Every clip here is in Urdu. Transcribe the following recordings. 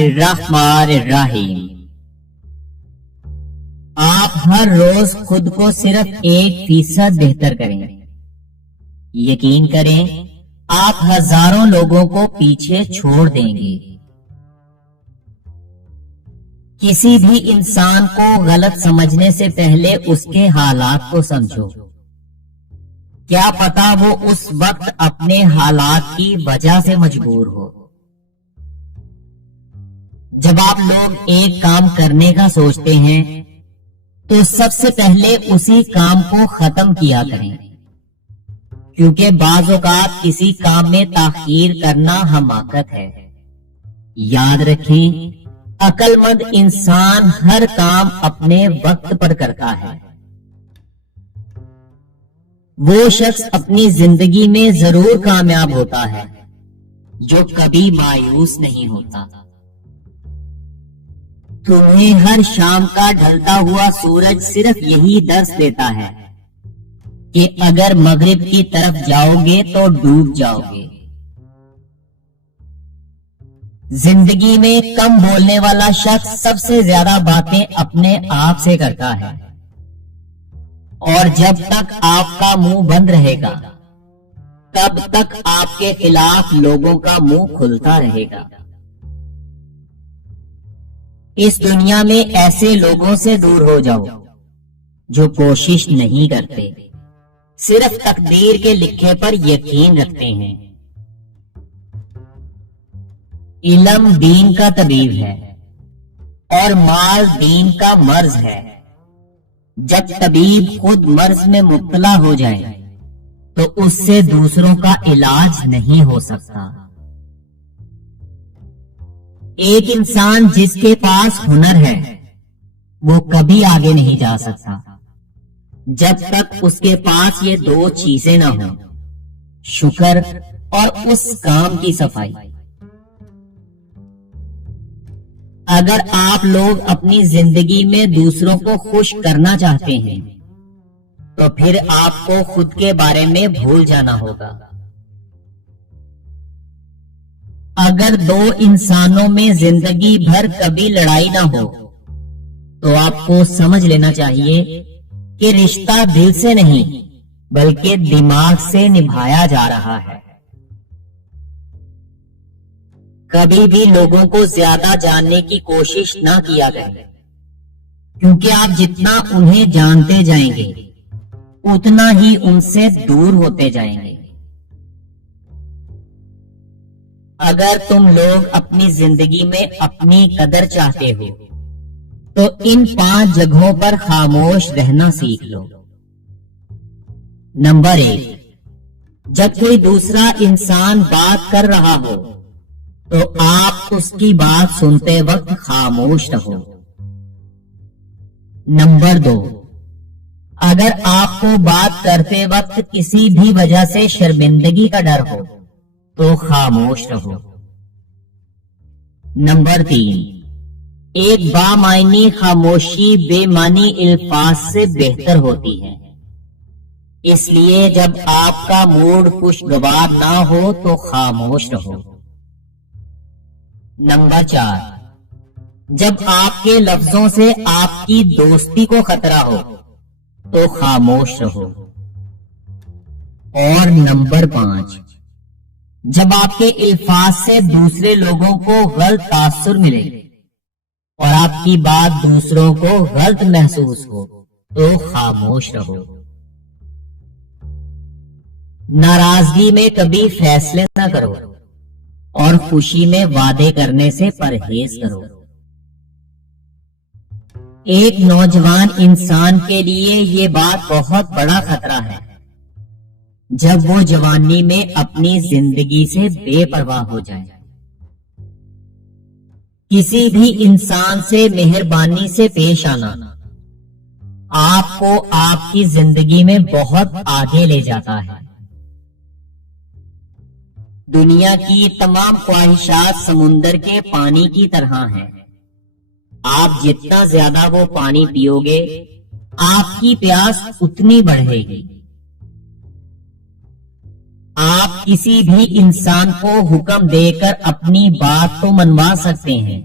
الرحمن الرحیم۔ آپ ہر روز خود کو صرف 1% بہتر کریں، یقین کریں آپ ہزاروں لوگوں کو پیچھے چھوڑ دیں گے۔ کسی بھی انسان کو غلط سمجھنے سے پہلے اس کے حالات کو سمجھو، کیا پتا وہ اس وقت اپنے حالات کی وجہ سے مجبور ہو۔ جب آپ لوگ ایک کام کرنے کا سوچتے ہیں تو سب سے پہلے اسی کام کو ختم کیا کریں، کیونکہ بعض اوقات کسی کام میں تاخیر کرنا حماقت ہے۔ یاد رکھیں عقل مند انسان ہر کام اپنے وقت پر کرتا ہے۔ وہ شخص اپنی زندگی میں ضرور کامیاب ہوتا ہے جو کبھی مایوس نہیں ہوتا۔ تمہیں ہر شام کا ڈھلتا ہوا سورج صرف یہی درس دیتا ہے کہ اگر مغرب کی طرف جاؤ گے تو ڈوب جاؤ گے۔ زندگی میں کم بولنے والا شخص سب سے زیادہ باتیں اپنے آپ سے کرتا ہے، اور جب تک آپ کا منہ بند رہے گا تب تک آپ کے خلاف لوگوں کا منہ کھلتا رہے گا۔ اس دنیا میں ایسے لوگوں سے دور ہو جاؤ جو کوشش نہیں کرتے، صرف تقدیر کے لکھے پر یقین رکھتے ہیں۔ علم دین کا طبیب ہے اور مال دین کا مرض ہے۔ جب طبیب خود مرض میں مبتلا ہو جائے تو اس سے دوسروں کا علاج نہیں ہو سکتا۔ ایک انسان جس کے پاس ہنر ہے وہ کبھی آگے نہیں جا سکتا جب تک اس کے پاس یہ دو چیزیں نہ ہوں، شکر اور اس کام کی صفائی۔ اگر آپ لوگ اپنی زندگی میں دوسروں کو خوش کرنا چاہتے ہیں تو پھر آپ کو خود کے بارے میں بھول جانا ہوگا۔ اگر دو انسانوں میں زندگی بھر کبھی لڑائی نہ ہو تو آپ کو سمجھ لینا چاہیے کہ رشتہ دل سے نہیں بلکہ دماغ سے نبھایا جا رہا ہے۔ کبھی بھی لوگوں کو زیادہ جاننے کی کوشش نہ کیا کریں، کیونکہ آپ جتنا انہیں جانتے جائیں گے اتنا ہی ان سے دور ہوتے جائیں گے۔ اگر تم لوگ اپنی زندگی میں اپنی قدر چاہتے ہو تو ان 5 جگہوں پر خاموش رہنا سیکھ لو۔ نمبر 1، جب کوئی دوسرا انسان بات کر رہا ہو تو آپ اس کی بات سنتے وقت خاموش رہو۔ نمبر 2، اگر آپ کو بات کرتے وقت کسی بھی وجہ سے شرمندگی کا ڈر ہو تو خاموش رہو۔ نمبر 3، ایک بامعنی خاموشی بے معنی الفاظ سے بہتر ہوتی ہے، اس لیے جب آپ کا موڈ خوشگوار نہ ہو تو خاموش رہو۔ نمبر 4، جب آپ کے لفظوں سے آپ کی دوستی کو خطرہ ہو تو خاموش رہو۔ اور نمبر 5، جب آپ کے الفاظ سے دوسرے لوگوں کو غلط تاثر ملے اور آپ کی بات دوسروں کو غلط محسوس ہو تو خاموش رہو۔ ناراضگی میں کبھی فیصلے نہ کرو اور خوشی میں وعدے کرنے سے پرہیز کرو۔ ایک نوجوان انسان کے لیے یہ بات بہت بڑا خطرہ ہے جب وہ جوانی میں اپنی زندگی سے بے پرواہ ہو جائے۔ کسی بھی انسان سے مہربانی سے پیش آنا آپ کو آپ کی زندگی میں بہت آگے لے جاتا ہے۔ دنیا کی تمام خواہشات سمندر کے پانی کی طرح ہیں، آپ جتنا زیادہ وہ پانی پیو گے آپ کی پیاس اتنی بڑھے گی۔ آپ کسی بھی انسان کو حکم دے کر اپنی بات تو منوا سکتے ہیں،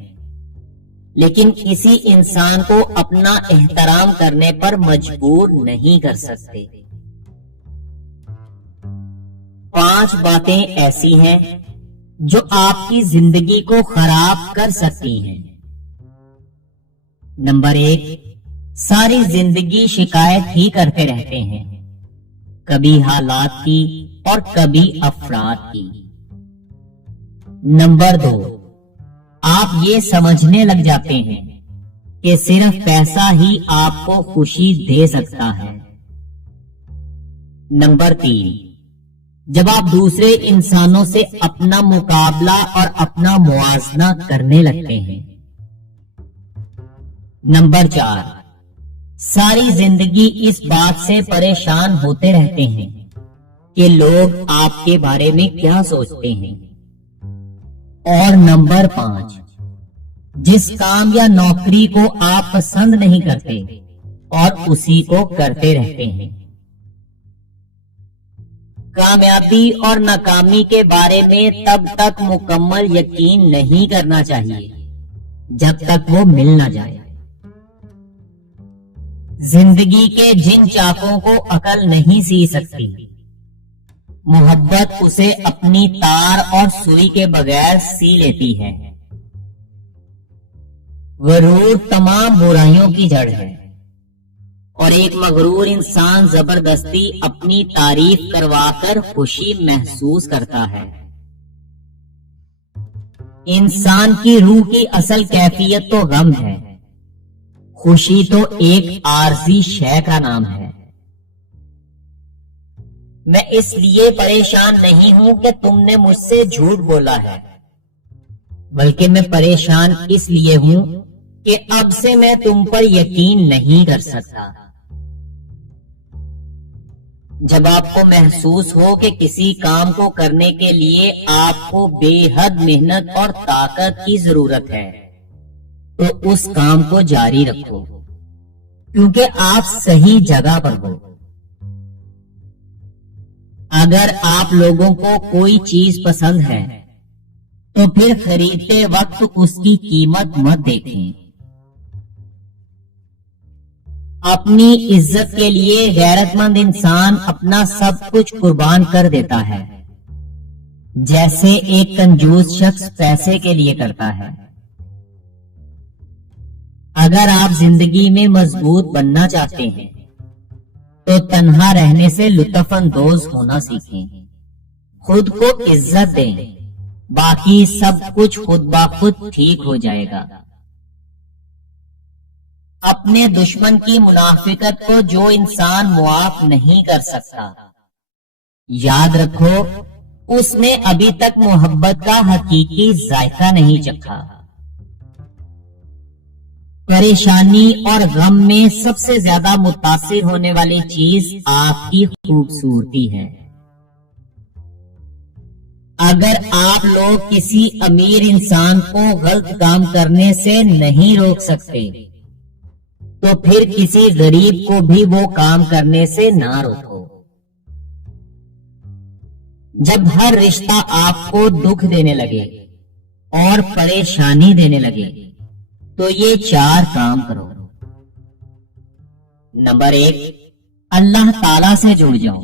لیکن کسی انسان کو اپنا احترام کرنے پر مجبور نہیں کر سکتے۔ 5 باتیں ایسی ہیں جو آپ کی زندگی کو خراب کر سکتی ہیں۔ نمبر 1، ساری زندگی شکایت ہی کرتے رہتے ہیں، کبھی حالات کی اور کبھی افراد کی۔ نمبر 2، آپ یہ سمجھنے لگ جاتے ہیں کہ صرف پیسہ ہی آپ کو خوشی دے سکتا ہے۔ نمبر 3، جب آپ دوسرے انسانوں سے اپنا مقابلہ اور اپنا موازنہ کرنے لگتے ہیں۔ نمبر 4، ساری زندگی اس بات سے پریشان ہوتے رہتے ہیں کہ لوگ آپ کے بارے میں کیا سوچتے ہیں۔ اور نمبر 5، جس کام یا نوکری کو آپ پسند نہیں کرتے اور اسی کو کرتے رہتے ہیں۔ کامیابی اور ناکامی کے بارے میں تب تک مکمل یقین نہیں کرنا چاہیے جب تک وہ مل نہ جائے۔ زندگی کے جن چاقوں کو عقل نہیں سی سکتی، محبت اسے اپنی تار اور سوئی کے بغیر سی لیتی ہے۔ غرور تمام برائیوں کی جڑ ہے، اور ایک مغرور انسان زبردستی اپنی تعریف کروا کر خوشی محسوس کرتا ہے۔ انسان کی روح کی اصل کیفیت تو غم ہے، خوشی تو ایک عارضی شے کا نام ہے۔ میں اس لیے پریشان نہیں ہوں کہ تم نے مجھ سے جھوٹ بولا ہے، بلکہ میں پریشان اس لیے ہوں کہ اب سے میں تم پر یقین نہیں کر سکتا۔ جب آپ کو محسوس ہو کہ کسی کام کو کرنے کے لیے آپ کو بے حد محنت اور طاقت کی ضرورت ہے تو اس کام کو جاری رکھو، کیونکہ آپ صحیح جگہ پر ہو۔ اگر آپ لوگوں کو کوئی چیز پسند ہے تو پھر خریدتے وقت اس کی قیمت مت دیکھیں۔ اپنی عزت کے لیے غیرت مند انسان اپنا سب کچھ قربان کر دیتا ہے، جیسے ایک کنجوس شخص پیسے کے لیے کرتا ہے۔ اگر آپ زندگی میں مضبوط بننا چاہتے ہیں تو تنہا رہنے سے لطف اندوز ہونا سیکھیں، خود کو عزت دیں، باقی سب کچھ خود بخود ٹھیک ہو جائے گا۔ اپنے دشمن کی منافقت کو جو انسان معاف نہیں کر سکتا، یاد رکھو اس نے ابھی تک محبت کا حقیقی ذائقہ نہیں چکھا۔ پریشانی اور غم میں سب سے زیادہ متاثر ہونے والی چیز آپ کی خوبصورتی ہے۔ اگر آپ لوگ کسی امیر انسان کو غلط کام کرنے سے نہیں روک سکتے تو پھر کسی غریب کو بھی وہ کام کرنے سے نہ روکو۔ جب ہر رشتہ آپ کو دکھ دینے لگے اور پریشانی دینے لگے تو یہ 4 کام کرو۔ نمبر 1، اللہ تعالی سے جڑ جاؤ۔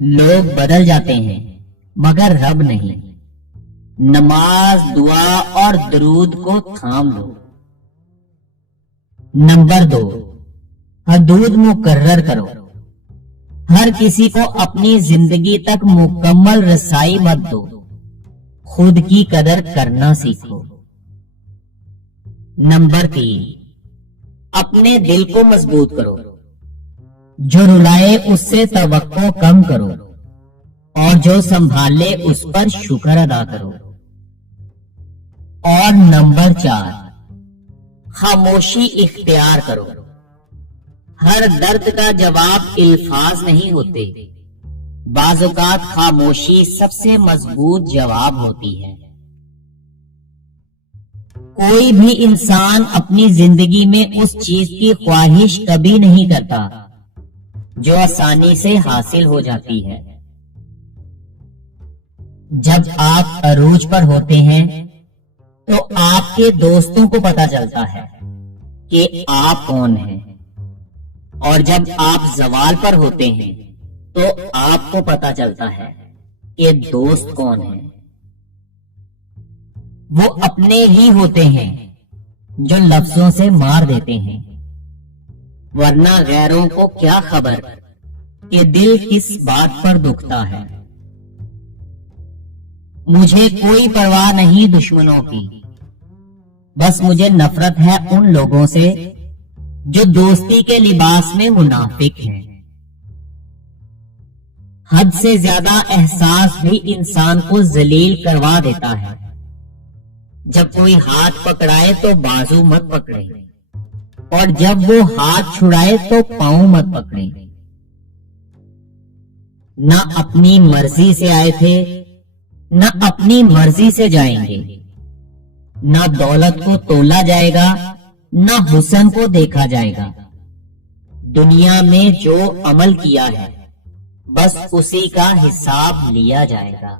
لوگ بدل جاتے ہیں مگر رب نہیں۔ نماز، دعا اور درود کو تھام لو۔ نمبر 2، حدود مقرر کرو۔ ہر کسی کو اپنی زندگی تک مکمل رسائی مت دو، خود کی قدر کرنا سیکھو۔ نمبر 3، اپنے دل کو مضبوط کرو، جو رلائے اس سے توقع کم کرو اور جو سنبھالے اس پر شکر ادا کرو۔ اور نمبر 4، خاموشی اختیار کرو۔ ہر درد کا جواب الفاظ نہیں ہوتے، بعض اوقات خاموشی سب سے مضبوط جواب ہوتی ہے۔ کوئی بھی انسان اپنی زندگی میں اس چیز کی خواہش کبھی نہیں کرتا جو آسانی سے حاصل ہو جاتی ہے، جب آپ عروج پر ہوتے ہیں تو آپ کے دوستوں کو پتا چلتا ہے کہ آپ کون ہیں، اور جب آپ زوال پر ہوتے ہیں تو آپ کو پتا چلتا ہے کہ دوست کون ہیں۔ وہ اپنے ہی ہوتے ہیں جو لفظوں سے مار دیتے ہیں، ورنہ غیروں کو کیا خبر کہ دل کس بات پر دکھتا ہے۔ مجھے کوئی پرواہ نہیں دشمنوں کی، بس مجھے نفرت ہے ان لوگوں سے جو دوستی کے لباس میں منافق ہیں۔ حد سے زیادہ احساس بھی انسان کو ذلیل کروا دیتا ہے۔ جب کوئی ہاتھ پکڑائے تو بازو مت پکڑے، اور جب وہ ہاتھ چھڑائے تو پاؤں مت پکڑے۔ نہ اپنی مرضی سے آئے تھے، نہ اپنی مرضی سے جائیں گے۔ نہ دولت کو تولا جائے گا، نہ حسن کو دیکھا جائے گا۔ دنیا میں جو عمل کیا ہے بس اسی کا حساب لیا جائے گا۔